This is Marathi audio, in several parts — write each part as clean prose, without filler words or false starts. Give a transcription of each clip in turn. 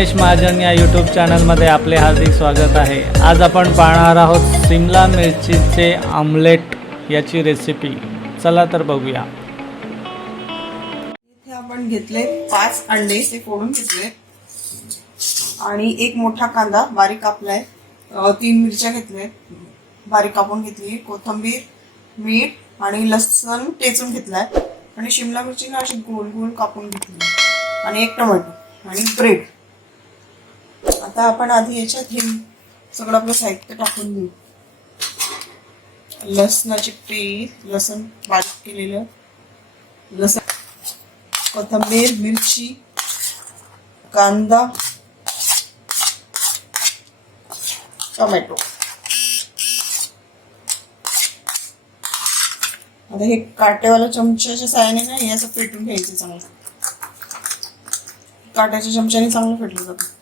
रमेश महाजन या यूट्यूब चॅनलमध्ये आपले हार्दिक स्वागत आहे। आज आपण पाहणार आहोत शिमला मिरचीचे आमलेट याची रेसिपी। चला तर बघूया। इथे आपण घेतले 5 अंडे, ते फोडून घेतले आणि एक मोठा कांदा बारीक कापलाय, 3 मिरच्या घेतल्या बारीक कापून घेतली, कोथिंबीर, मीठ आणि लसूण ठेचून घेतलाय आणि शिमला मिरची ना अशी गोल गोल कापून घेतली आणि एक टोमॅटो आणि ब्रेड। आता आपण आधी याच्यात हे सगळं आपलं साहित्य टाकून देऊ। लसणाची पेस्ट, लसूण बारीक केलेलं लसूण, कोथिंबीर, मिरची, कांदा, टोमॅटो। आता हे काटेवाला चमच्याच्या साहाय्याने ना हे असं फेटून घ्यायचं चांगलं। काट्याच्या चमच्याने चांगलं फेटलं जातं।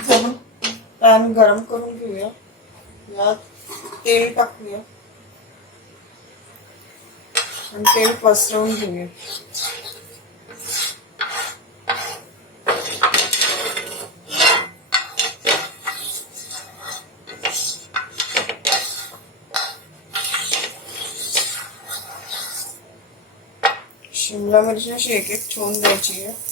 आपण पॅन गरम करून घेऊया, यात तेल टाकूया आणि तेल पसरवून घेऊया। शिमला मिरची अशी एक एक ठेवून द्यायची आहे।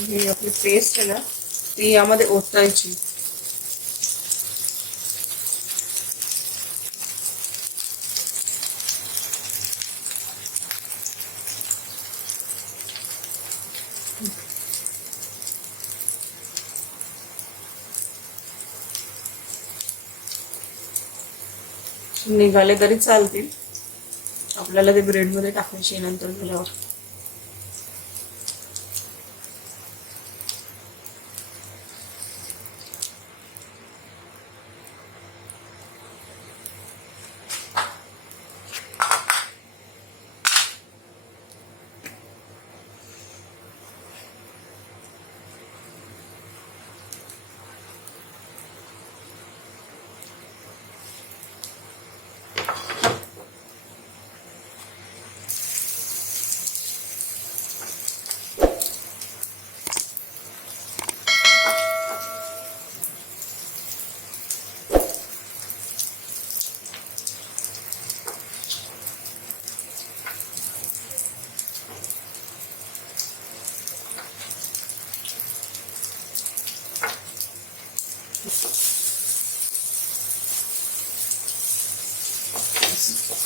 ही आपली पेस्ट आहे ना, ती यामध्ये ओतायची। निघाले तरी चालतील, आपल्याला ते ब्रेड मध्ये टाकायचे नंतर झाल्यावर।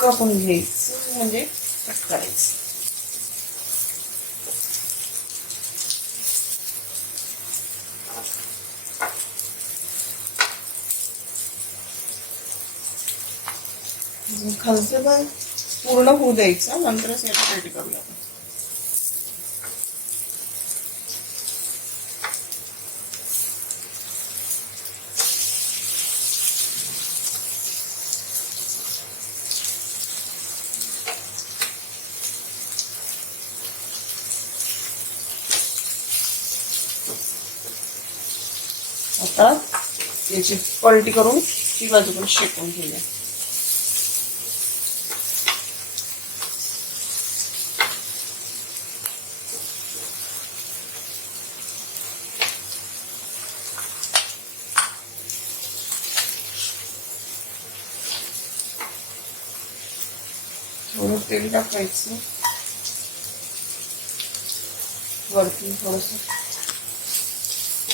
कापून घ्यायचं म्हणजे कट करायचं। खालचं पण पूर्ण होऊ द्यायचं, नंतरच यात रेडी करूया। आता याची पलटी करून ती बाजू पण शेकून घेऊया। थोडं तेल टाकायचं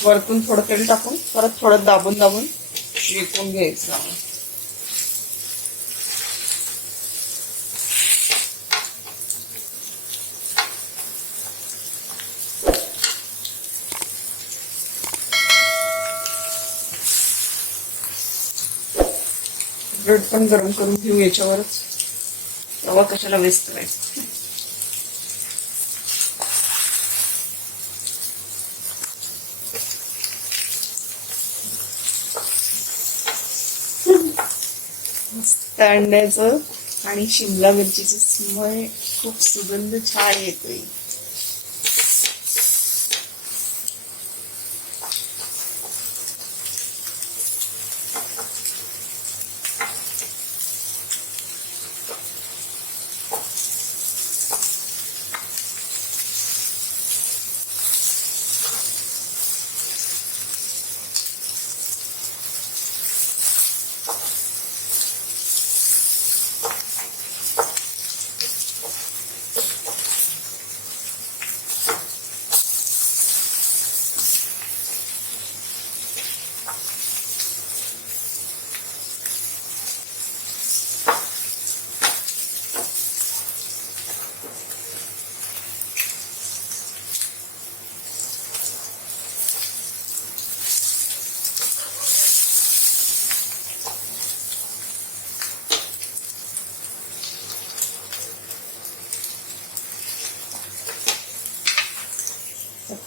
वरतून थोडं तेल टाकून परत थोडं दाबून विकून घ्यायचं. ब्रेड पण गरम करून घेऊ याच्यावरच, तवा कशाला वेस्ट करायचं. मस्त अंड्याचं आणि शिमला मिरचीचं स्मेल, खूप सुगंध छान येतोय.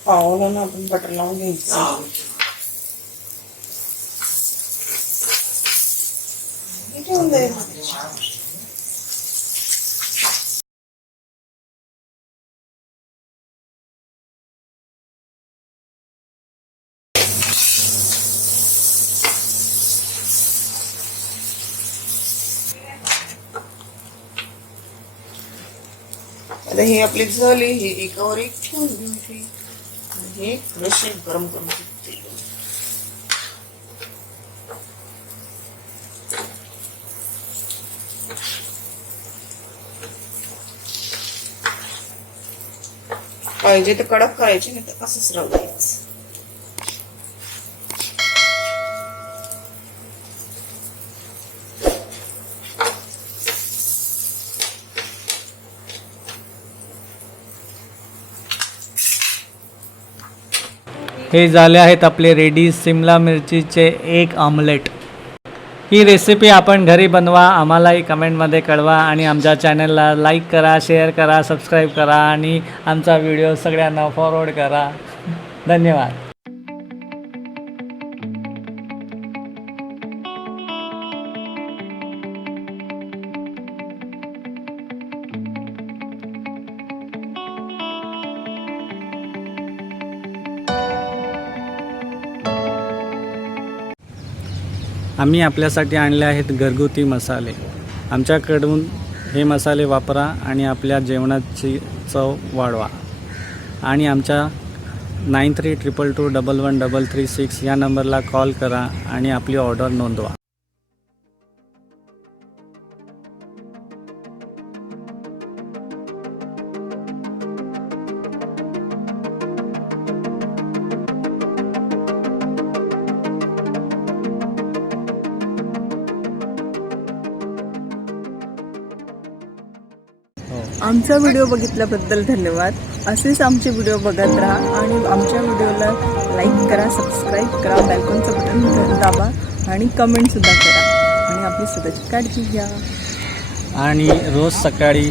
पावाला ना आपण बटर लावून घ्यायचं. ठेवून द्यायचं. आता हे आपली झाले, हे एकावर एक ठेवून घेऊ. हे थोडेसे गरम करून घेते. पाहिजे तर कडक करायचे, नाही तर असंच राहू द्यायचं. हे झाले आहेत आपले रेडी सिमला मिरचीचे एक ऑमलेट. ही रेसिपी आपण घरी बनवा, आम्हालाही कमेंटमध्ये कळवा आणि आमच्या चॅनलला लाईक करा, शेअर करा, सबस्क्राईब करा आणि आमचा व्हिडिओ सगळ्यांना फॉरवर्ड करा. धन्यवाद. आम्ही आपल्यासाठी आणले आहेत घरगुती मसाले. आमच्याकडून हे मसाले वापरा आणि आपल्या जेवणाची चव वाढवा. आणि आमच्या 9322211336 या नंबरला कॉल करा आणि आपली ऑर्डर नोंदवा. आमचा व्हिडिओ बघितल्याबद्दल धन्यवाद. असेच आमचे व्हिडिओ बघत राहा आणि आमच्या व्हिडिओला लाईक करा, सबस्क्राईब करा, बेलकॉनचं बटन दाबा आणि कमेंटसुद्धा करा आणि आपली स्वतःची काळजी घ्या. आणि रोज सकाळी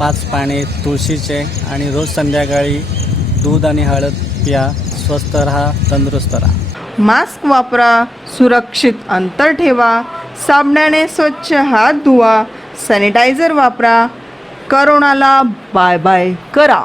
5 पाने तुळशीचे आणि रोज संध्याकाळी दूध आणि हळद प्या. स्वस्थ राहा, तंदुरुस्त राहा. मास्क वापरा, सुरक्षित अंतर ठेवा, साबणाने स्वच्छ हात धुवा, सॅनिटायझर वापरा. करोनाला बाय बाय करा.